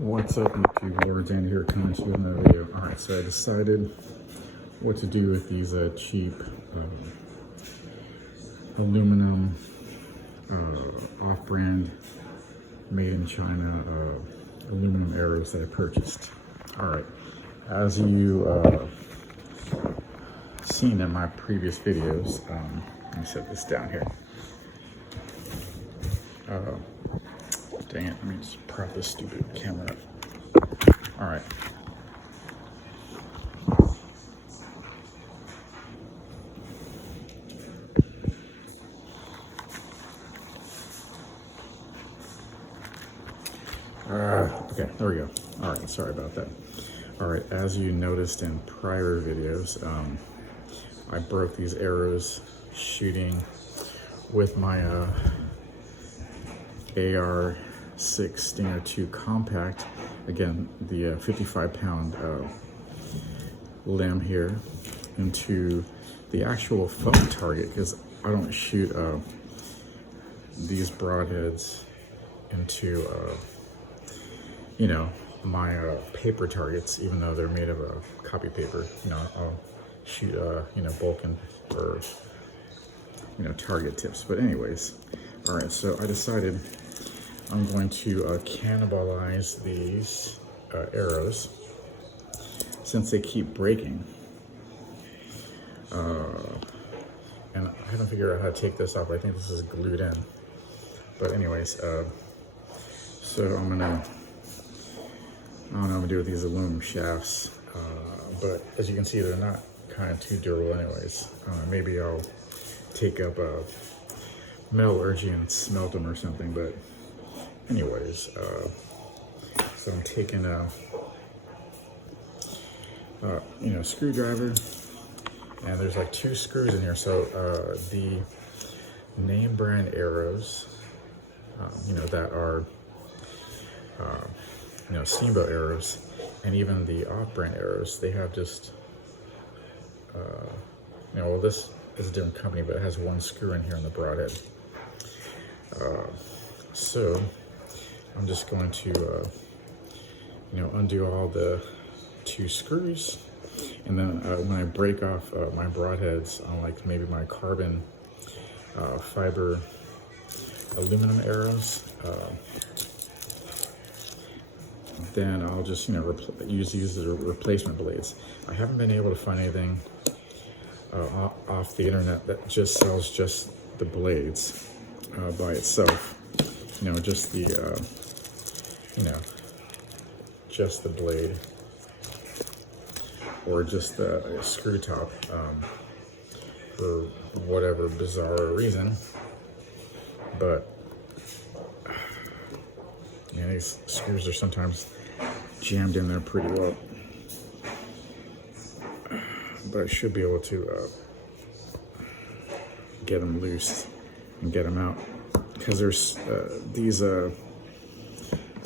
What's up, YouTube lords? And here coming to another video. Alright, so I decided what to do with these cheap aluminum off-brand, made in China aluminum arrows that I purchased. Alright, as you seen in my previous videos, let me set this down here. Dang it, let me just prop this stupid camera up. All right. Okay, there we go. All right, sorry about that. All right, as you noticed in prior videos, I broke these arrows shooting with my AR-6 Stinger 2 compact. Again, the 55-pound limb here into the actual foam target, because I don't shoot these broadheads into you know, my paper targets, even though they're made of copy paper. You know, I'll shoot you know, Vulcan or you know, target tips. But anyways, all right, so I decided I'm going to cannibalize these arrows since they keep breaking. And I haven't figured out how to take this off. I think this is glued in. But anyways, so I'm gonna, I don't know what I'm gonna do with these aluminum shafts. But as you can see, they're not kind of too durable anyways. Maybe I'll take up a metallurgy and smelt them or something, but anyways, so I'm taking a you know, screwdriver, and there's like 2 screws in here. So the name brand arrows, you know, that are you know, steamboat arrows, and even the off-brand arrows, they have just you know, well, this is a different company, but it has 1 screw in here on the broadhead. So I'm just going to you know, undo all the 2 screws, and then when I break off my broadheads on like maybe my carbon fiber aluminum arrows, then I'll just, you know, use these as replacement blades. I haven't been able to find anything off the internet that just sells just the blades by itself. You know, just the you know, just the blade, or just the screw top, for whatever bizarre reason. But yeah, these screws are sometimes jammed in there pretty well. But I should be able to get them loose and get them out, because there's these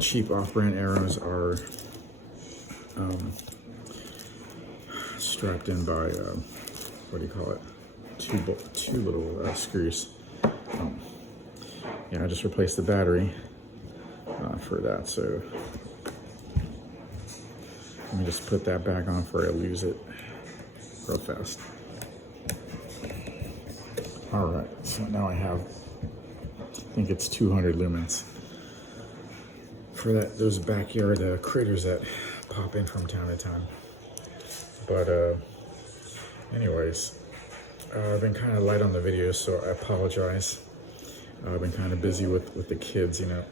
cheap off-brand arrows are strapped in by what do you call it? Two little screws. Yeah, I just replaced the battery for that, so let me just put that back on before I lose it real fast. All right, so now I have, I think it's 200 lumens for those backyard critters that pop in from time to time. But anyways, I've been kind of light on the videos, so I apologize. I've been kind of busy with the kids, you know.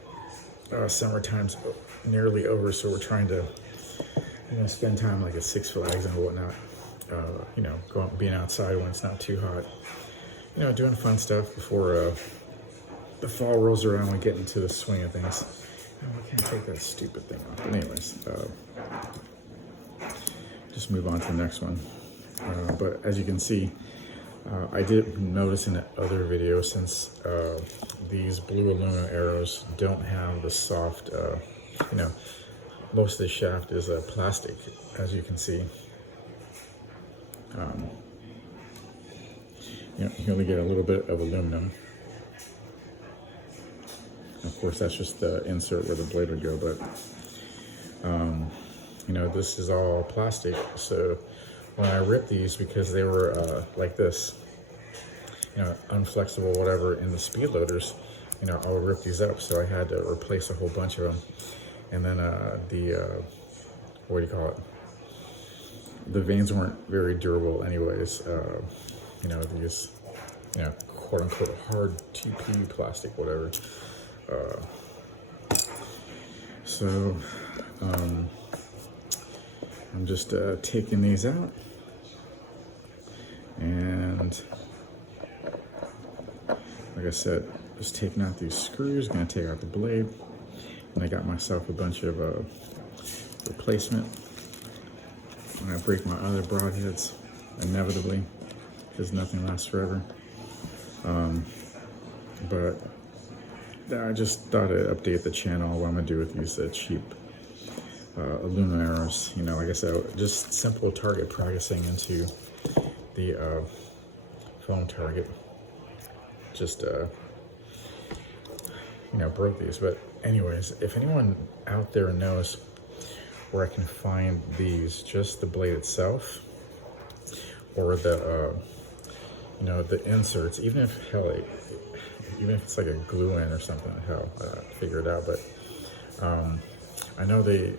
Summertime's nearly over, so we're trying to, you know, spend time like at Six Flags and whatnot. You know, being outside when it's not too hot. You know, doing fun stuff before the fall rolls around. We get into the swing of things. Oh, I can't take that stupid thing off. But anyways, just move on to the next one. But as you can see, I did notice in the other video, since these blue aluminum arrows don't have the soft, you know, most of the shaft is plastic, as you can see. You know, you only get a little bit of aluminum. Of course, that's just the insert where the blade would go, but know, this is all plastic. So when I ripped these, because they were like this, you know, unflexible, whatever, in the speed loaders, you know, I would rip these up. So I had to replace a whole bunch of them. And then what do you call it? The vanes weren't very durable anyways. You know, these, you know, quote unquote hard TP plastic, whatever. So I'm just taking these out, and like I said, just taking out these screws, gonna take out the blade, and I got myself a bunch of replacement. When I break my other broadheads, inevitably, because nothing lasts forever. But I just thought I'd update the channel, what I'm gonna do with these cheap aluminum arrows. You know, like I said, just simple target practicing into the foam target. Just you know, broke these. But anyways, if anyone out there knows where I can find these, just the blade itself, or the you know, the inserts, even if even if it's like a glue in or something, hell, figure it out. But I know they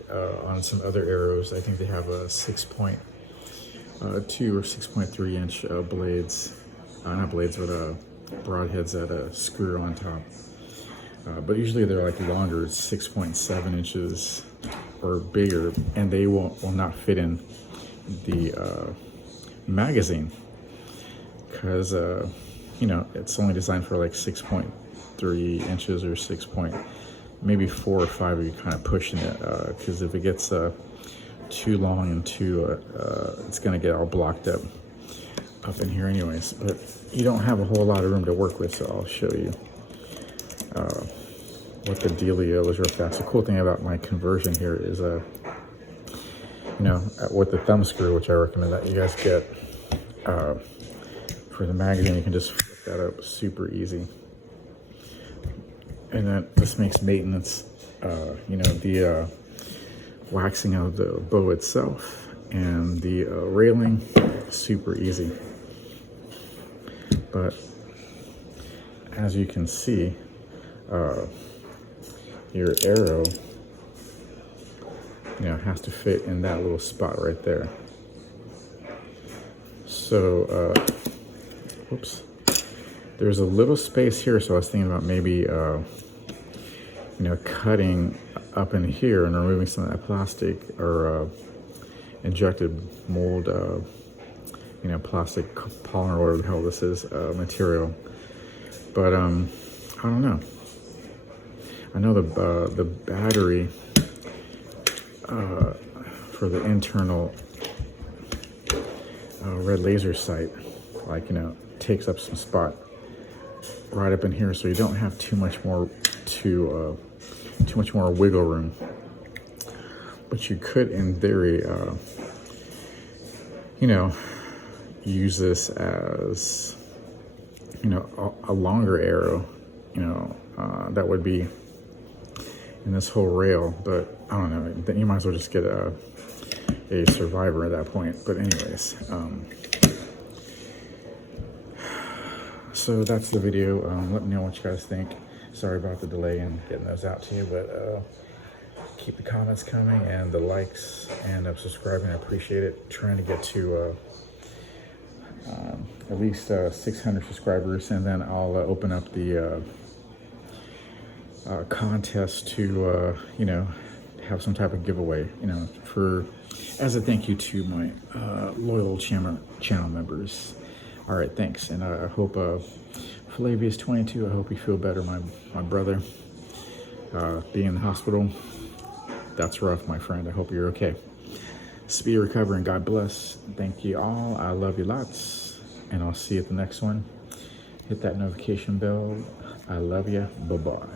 on some other arrows, I think they have a 6.2 or 6.3 inch blades, not blades, but broadheads that screw on top. But usually they're like longer, 6.7 inches or bigger, and they will not fit in the magazine, because you know, it's only designed for like 6.3 inches or maybe 4 or 5 of you kind of pushing it, because if it gets too long and too it's gonna get all blocked up in here anyways. But you don't have a whole lot of room to work with, so I'll show you what the dealio is real fast. The cool thing about my conversion here is you know, with the thumb screw, which I recommend that you guys get for the magazine, you can just flip that up super easy. And then this makes maintenance, you know, the waxing of the bow itself and the railing super easy. But as you can see, your arrow, you know, has to fit in that little spot right there. So whoops, there's a little space here, so I was thinking about maybe you know, cutting up in here and removing some of that plastic or injected mold, you know, plastic polymer, whatever the hell this is, material. But I don't know. I know the battery for the internal red laser sight, like, you know, takes up some spot right up in here, so you don't have too much more wiggle room. But you could, in theory, you know, use this as, you know, a longer arrow, you know, that would be in this whole rail. But I don't know, then you might as well just get a survivor at that point. But anyways, so that's the video. Let me know what you guys think. Sorry about the delay in getting those out to you, but keep the comments coming and the likes and subscribing. I appreciate it. Trying to get to at least 600 subscribers, and then I'll open up the contest to you know, have some type of giveaway, you know, for as a thank you to my loyal channel members. All right, thanks, and I hope Flavius 22, I hope you feel better, my brother. Being in the hospital, that's rough, my friend. I hope you're okay. Speedy recovery and God bless. Thank you all. I love you lots, and I'll see you at the next one. Hit that notification bell. I love you. Bye-bye.